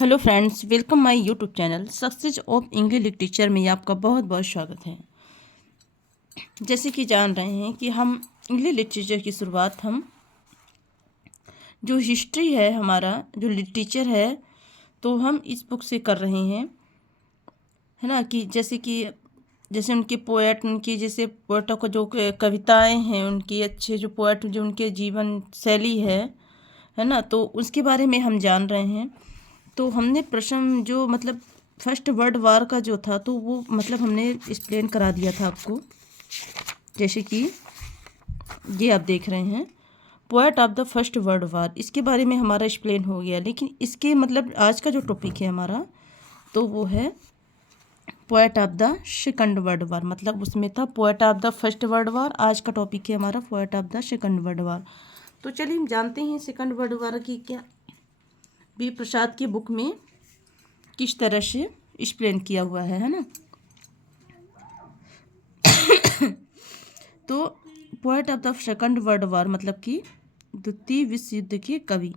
Hello friends, welcome my YouTube channel success of English literature में आपका बहुत बहुत स्वागत है। जैसे कि जान रहे हैं कि हम इंग्लिश लिटरेचर की शुरुआत हम जो हिस्ट्री है, हमारा जो लिटरेचर है, तो हम इस बुक से कर रहे हैं, है ना। कि जैसे उनके पोएट, उनकी जैसे पोएटों को जो कविताएं हैं, उनकी अच्छे जो पोएट, जो उनके जीवन शैली है ना, तो उसके बारे में हम जान रहे हैं। तो हमने प्रश्न जो मतलब फर्स्ट वर्ल्ड वार का जो था, तो वो मतलब हमने एक्सप्लेन करा दिया था आपको। जैसे कि ये आप देख रहे हैं, poet of the first world वार, इसके बारे में हमारा एक्सप्लेन हो गया। लेकिन इसके मतलब आज का जो टॉपिक है हमारा, तो वो है poet of the second world war. मतलब उसमें था poet of the first world वार, आज का टॉपिक है हमारा poet of the second world वार। तो चलिए हम जानते हैं सेकंड वर्ल्ड वार की क्या बी प्रसाद की बुक में किस तरह से एक्सप्लेन किया हुआ है ना। तो poet of the second world war मतलब कि द्वितीय विश्व युद्ध के कवि।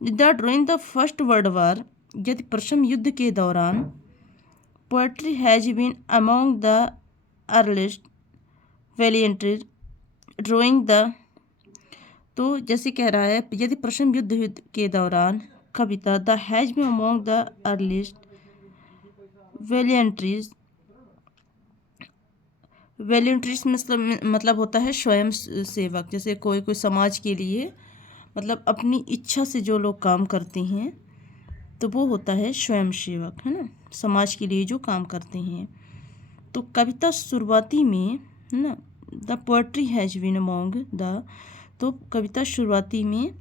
During the first world war, यदि प्रथम युद्ध के दौरान, poetry has been among the earliest volunteer during the. तो जैसे कह रहा है, यदि प्रथम युद्ध के दौरान कविता the has been among the earliest volunteers. Volunteers मतलब होता है स्वयं सेवक। जैसे कोई कोई समाज के लिए मतलब अपनी इच्छा से जो लोग काम करते हैं, तो वो होता है स्वयं सेवक, है ना। समाज के लिए जो काम करते हैं। तो कविता शुरुआती में, है ना, the poetry has been among the, तो कविता शुरुआती में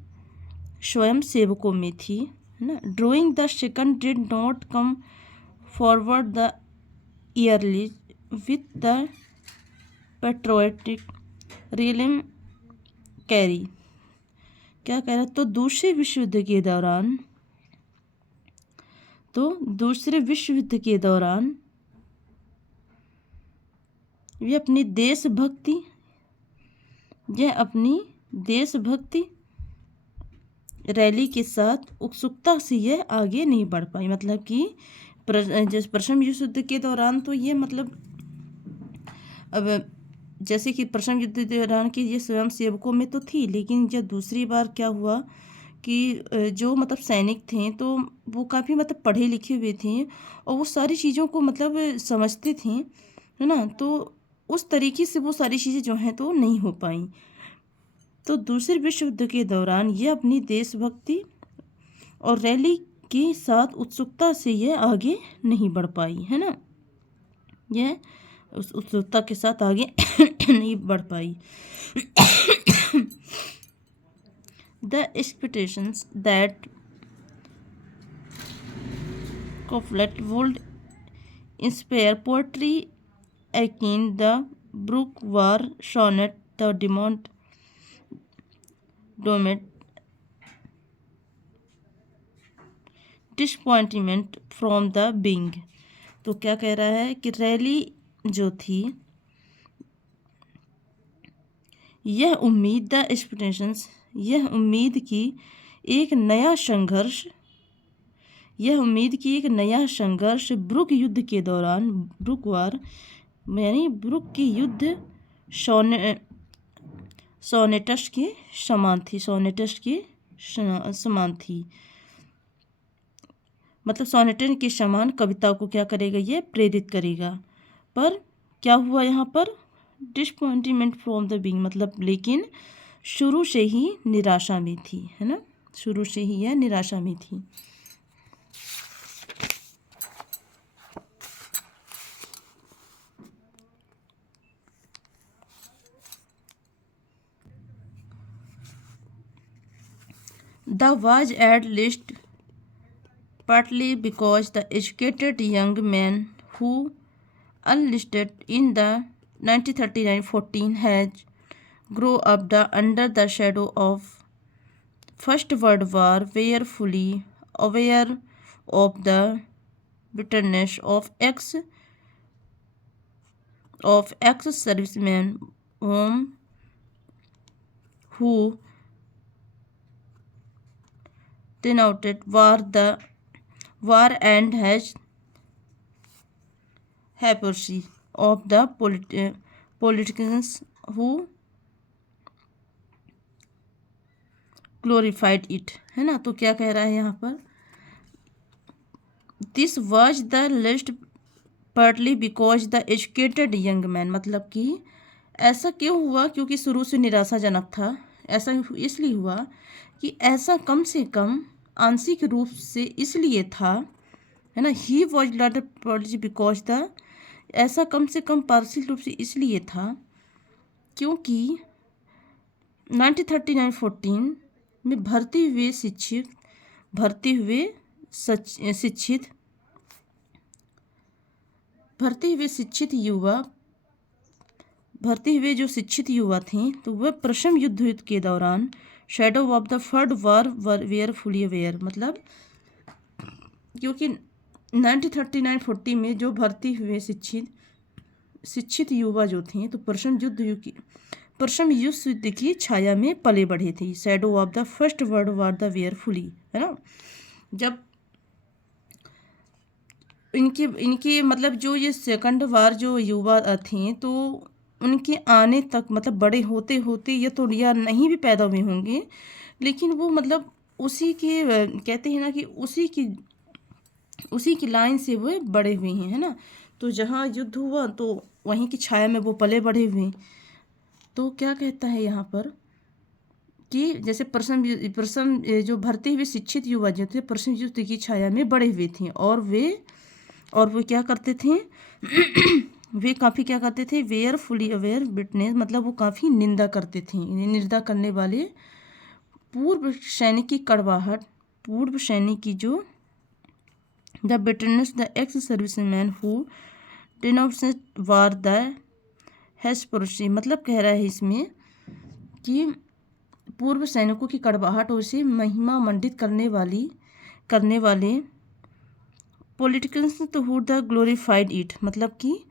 स्वयं सेवकों में थी, है ना। During the second did not come forward the early with the patriotic realism carry. क्या कह रहा है, तो दूसरे विश्व युद्ध के दौरान, दूसरे विश्व युद्ध के दौरान वे अपनी देशभक्ति रैली के साथ उत्सुकता से यह आगे नहीं बढ़ पाई। मतलब कि जैसे प्रथम विश्व युद्ध के दौरान तो ये मतलब अब जैसे कि प्रथम युद्ध के दौरान की ये स्वयं सेवकों में तो थी, लेकिन जब दूसरी बार क्या हुआ कि जो मतलब सैनिक थे, तो वो काफ़ी मतलब पढ़े लिखे हुए थे और वो सारी चीज़ों को मतलब समझते थे, है ना। तो उस तरीके से वो सारी चीज़ें जो हैं तो नहीं हो पाई। तो दूसरे विश्व युद्ध के दौरान ये अपनी देशभक्ति और रैली के साथ उत्सुकता से यह आगे नहीं बढ़ पाई, है ना। यह उस उत्सुकता के साथ आगे नहीं बढ़ पाई। The expectations that conflict would inspire poetry akin the Brook War sonnet, the dominant disappointment from the wing। तो क्या कह रहा है कि रैली जो थी, यह उम्मीद द एक्सपेक्टेशंस, यह उम्मीद की एक नया संघर्ष, यह उम्मीद की एक नया संघर्ष ब्रुक युद्ध के दौरान, ब्रुक वार यानी ब्रुक की युद्ध सोनेटस के समान थी, सोनेटस के समान थी। मतलब सोनेटन के समान कविता को क्या करेगा, ये प्रेरित करेगा। पर क्या हुआ यहाँ पर, डिसअपॉइंटमेंट फ्रॉम द बिगिनिंग, मतलब लेकिन शुरू से ही निराशा में थी, है ना। शुरू से ही यह निराशा में थी। The was at least partly because the educated young men who enlisted in the 1939-40 had grown up under the shadow of First World War were fully aware of the bitterness of ex-servicemen who denounced war, the war and has hypocrisy of the politicians who glorified it, है ना। तो क्या कह रहा है यहाँ पर, this was the list partly because the educated young man, मतलब कि ऐसा क्यों हुआ, क्योंकि शुरू से निराशाजनक था। ऐसा इसलिए हुआ कि ऐसा कम से कम आंशिक रूप से इसलिए था, है ना। He was lot partly because the, ऐसा कम से कम पार्शियल रूप से इसलिए था क्योंकि 1939-14 में भर्ती हुए जो शिक्षित युवा थे, तो वह प्रथम युद्ध के दौरान shadow of the third war were fully aware, मतलब क्योंकि 1939-40 में जो भर्ती हुए शिक्षित युवा जो थे, तो प्रथम युद्ध की छाया में पले बढ़े थे। Shadow of the first world war they were fully, है ना। जब इनके मतलब जो ये सेकंड वार जो युवा थे, तो उनके आने तक, मतलब बड़े होते होते ये तो या नहीं भी पैदा हुए होंगे, लेकिन वो मतलब उसी के कहते हैं ना कि उसी की लाइन से वो बड़े हुए हैं, है ना। तो जहाँ युद्ध हुआ तो वहीं की छाया में वो पले बढ़े हुए। तो क्या कहता है यहाँ पर कि जैसे प्रथम जो भर्ती हुए शिक्षित युवा जो थे, प्रथम युद्ध की छाया में बड़े हुए थे, और वो क्या करते थे वे काफ़ी क्या करते थे, वेयर फुली अवेयर विटनेस, मतलब वो काफ़ी निंदा करते थे, निंदा करने वाले पूर्व सैनिक की कड़वाहट, पूर्व सैनिक की जो the bitterness the ex serviceman who denounced war the हैस्परोसी, मतलब कह रहा है इसमें कि पूर्व सैनिकों की कड़वाहट और उसे महिमा मंडित करने वाले पॉलिटिकल्स तो हु द ग्लोरीफाइड इट, मतलब कि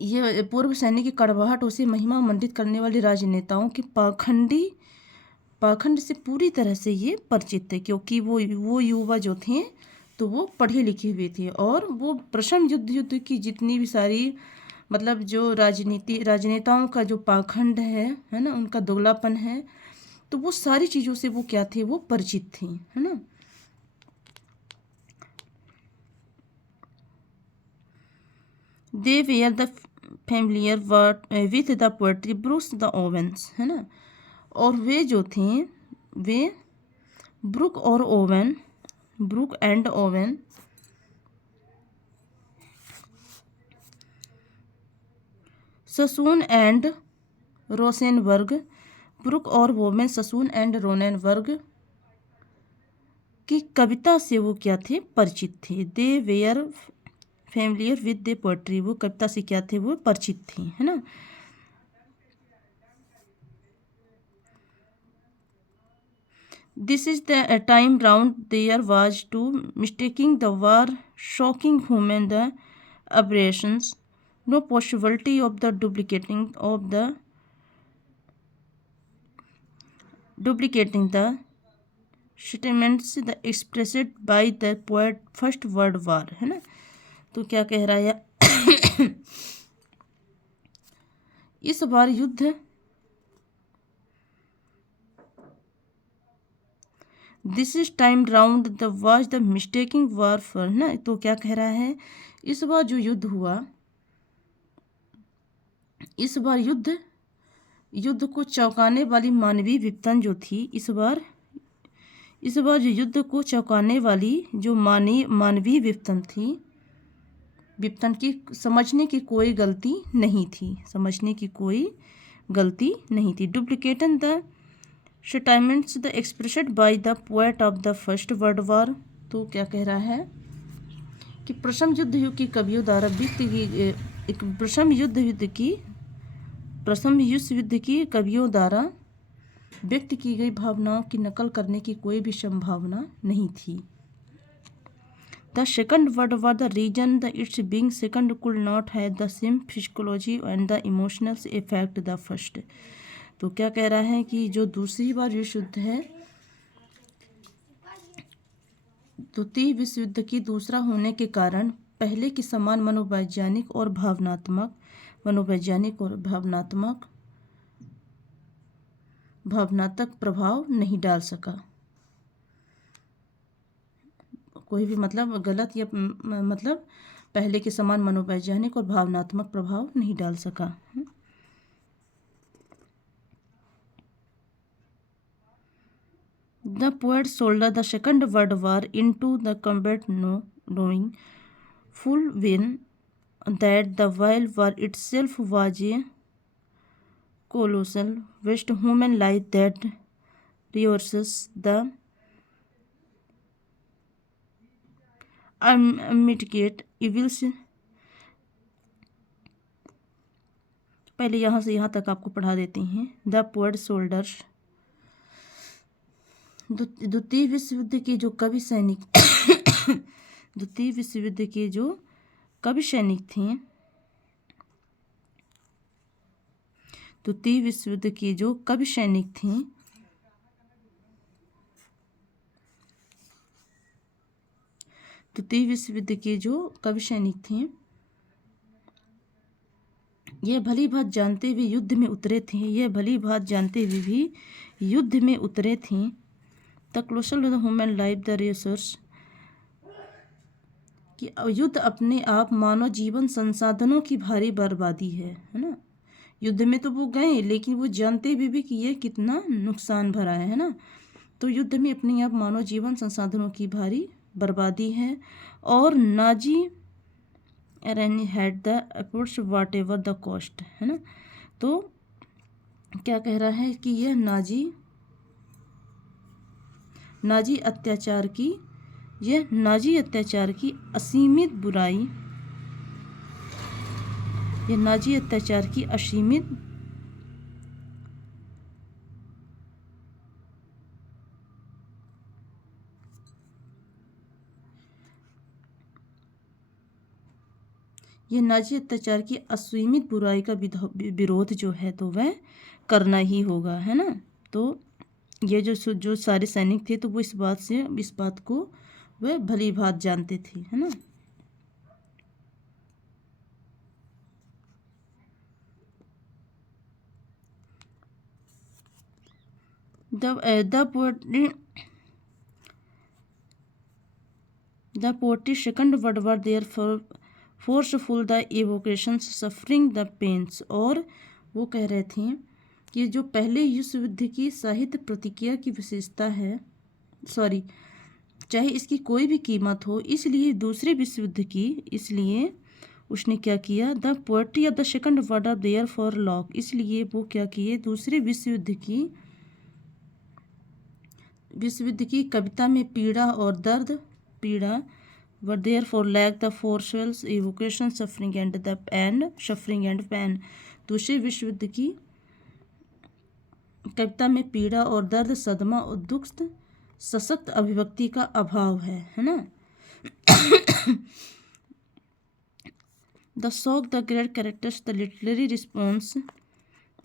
ये पूर्व सैनिक की कड़वाहट उसे महिमा मंडित करने वाले राजनेताओं के पाखंड से पूरी तरह से ये परिचित थे, क्योंकि वो युवा जो थे तो वो पढ़े लिखे हुए थे, और वो प्रथम युद्ध की जितनी भी सारी मतलब जो राजनेताओं का जो पाखंड है ना, उनका दोगलापन है, तो वो सारी चीज़ों से वो क्या थे, वो परिचित थे, है ना। They were the familiar with the poetry Brooks the Owens, है ना। और वे जो थे, वे Brooke and Owen, Sassoon and Rosenberg, Brooke और वोमेन, ससून एंड रोनेनबर्ग की कविता से वो क्या थे, परिचित थे। They were familiar with the poetry, वो कविता से क्या थे, वो परिचित थे, है ना। This is the time round there was to mistaking the war shocking human the aberrations, no possibility of the duplicating the statements the expressed by the poet first world war, है ना। तो क्या कह रहा है इस बार युद्ध, this is time round the was the mistaking war for, है ना। तो क्या कह रहा है, इस बार जो युद्ध हुआ, इस बार युद्ध को चौंकाने वाली मानवीय विपतन जो थी, इस बार जो युद्ध को चौंकाने वाली जो मानवीय विपतन थी, विपतन की समझने की कोई गलती नहीं थी, duplicating the statements the expressed by the poet of the first world war. तो क्या कह रहा है कि प्रथम युद्ध की कवियों द्वारा प्रथम युद्ध की कवियों द्वारा व्यक्त की गई भावनाओं की नकल करने की कोई भी संभावना नहीं थी। The second world war the reason the its being second could not have the same physiology and the emotional effect the first. तो क्या कह रहा है कि जो दूसरी बार विश्व युद्ध है, द्वितीय विश्व युद्ध की दूसरा होने के कारण पहले के समान मनोवैज्ञानिक और भावनात्मक प्रभाव नहीं डाल सका। कोई भी मतलब गलत या मतलब पहले के समान मनोवैज्ञानिक और भावनात्मक प्रभाव नहीं डाल सका। The poet shouldered the Second World War into the combat knowing full well that the World War itself was a colossal waste of human life that reverses the mitigate evils। पहले यहाँ से यहाँ तक आपको पढ़ा देते हैं। द पोएट शोल्डर्स, द्वितीय विश्व युद्ध के जो कवि सैनिक द्वितीय विश्व युद्ध के जो कवि सैनिक थे, द्वितीय विश्व युद्ध के जो कवि सैनिक थे, द्वितीय विश्व युद्ध के जो कवि सैनिक थे, यह भली भांति जानते हुए युद्ध में उतरे थे, यह भली भांति जानते हुए भी युद्ध में उतरे थे। The colossal the human life the resource, कि युद्ध अपने आप मानव जीवन संसाधनों की भारी बर्बादी है ना। युद्ध में तो वो गए लेकिन वो जानते हुए भी कि ये कितना नुकसान भरा है ना। तो युद्ध में अपने आप मानव जीवन संसाधनों की भारी बर्बादी है। और Nazi enemy had the efforts whatever the cost, है ना। तो क्या कह रहा है कि यह नाजी अत्याचार की असीमित बुराई, यह नाजी अत्याचार की असीमित ये नाजी अत्याचार की असीमित बुराई का विरोध जो है तो वह करना ही होगा, है ना। तो ये जो सारे सैनिक थे तो वो इस बात को वह भली भांति जानते थे, है ना। The poetry Second World War therefore forceful the evocations suffering the pains। और वो कह रहे थे कि जो पहले विश्व युद्ध की साहित्य प्रतिक्रिया की विशेषता है, चाहे इसकी कोई भी कीमत हो, इसलिए दूसरे विश्व युद्ध की, इसलिए उसने क्या किया, the poetry of the second world of their for lock, इसलिए वो क्या किए, दूसरे विश्व युद्ध की कविता में पीड़ा और दर्द, were there for lack the फोर्सवेल्स इवोकेशन सफरिंग एंड पैन। दूसरे विश्व युद्ध की कविता में पीड़ा और दर्द, सदमा और दुख, सशक्त अभिव्यक्ति का अभाव है ना। The shock the great characters the literary response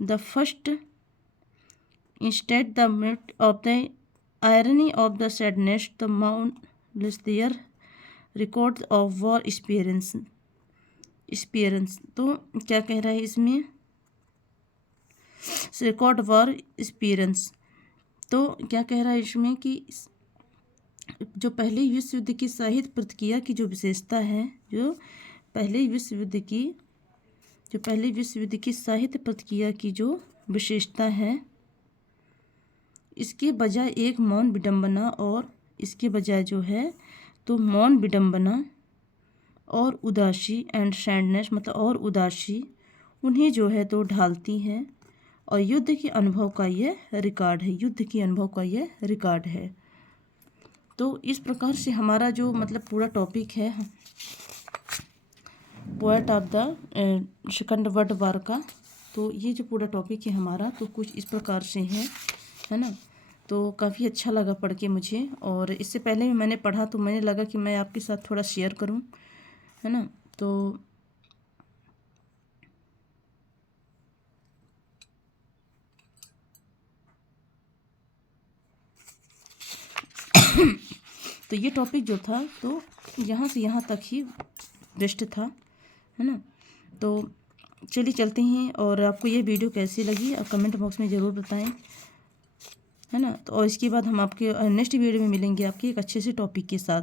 the first instead the myth of the irony of the sadness the माउंटलेस their record of war experience. तो क्या कह रहा है इसमें, रिकॉर्ड वॉर एक्सपीरियंस। तो क्या कह रहा है इसमें कि जो पहले विश्व युद्ध की साहित्य प्रतिक्रिया की जो विशेषता है, जो पहले विश्व युद्ध की साहित्य प्रतिक्रिया की जो विशेषता है, इसके बजाय एक मौन विडंबना, और इसके बजाय जो है तो मौन विडंबना और उदासी एंड सैडनेस, मतलब और उदासी उन्हें जो है तो ढालती है। और युद्ध के अनुभव का यह रिकॉर्ड है, तो इस प्रकार से हमारा जो मतलब पूरा टॉपिक है poet of the second world war का, तो ये जो पूरा टॉपिक है हमारा तो कुछ इस प्रकार से है ना। तो काफ़ी अच्छा लगा पढ़ के मुझे, और इससे पहले भी मैंने पढ़ा तो मैंने लगा कि मैं आपके साथ थोड़ा शेयर करूं, है ना। तो तो ये टॉपिक जो था तो यहाँ से यहाँ तक ही बेस्ट था, है ना। तो चलिए चलते हैं, और आपको ये वीडियो कैसी लगी आप कमेंट बॉक्स में ज़रूर बताएं, है ना। तो और इसके बाद हम आपके नेक्स्ट वीडियो में मिलेंगे आपके एक अच्छे से टॉपिक के साथ।